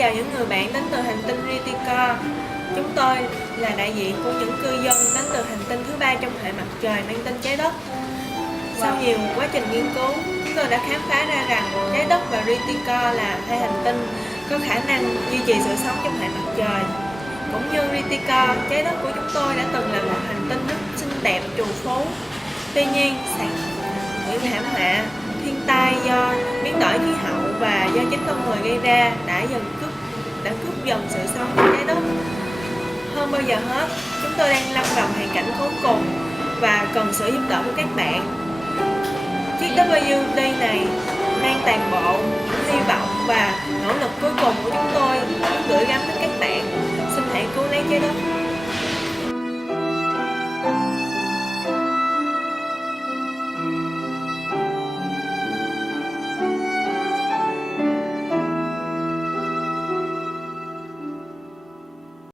chào những người bạn đến từ hành tinh REETEKCOR. Chúng tôi là đại diện của những cư dân đến từ hành tinh thứ 3 trong hệ mặt trời mang tên Trái Đất. Sau nhiều quá trình nghiên cứu, chúng tôi đã khám phá ra rằng Trái Đất và REETEKCOR là hai hành tinh có khả năng duy trì sự sống trong hệ mặt trời. Cũng như REETEKCOR, Trái Đất của chúng tôi đã từng là một hành tinh rất xinh đẹp, trù phú. Tuy nhiên, những thảm họa, thiên tai do biến đổi khí hậu và do chính con người gây ra đã cướp dần sự sống của Trái Đất. Hơn bao giờ hết, chúng tôi đang lâm vào hoàn cảnh khốn cùng và cần sự giúp đỡ của các bạn. Chiếc WD này mang toàn bộ những hy vọng và nỗ lực cuối cùng của chúng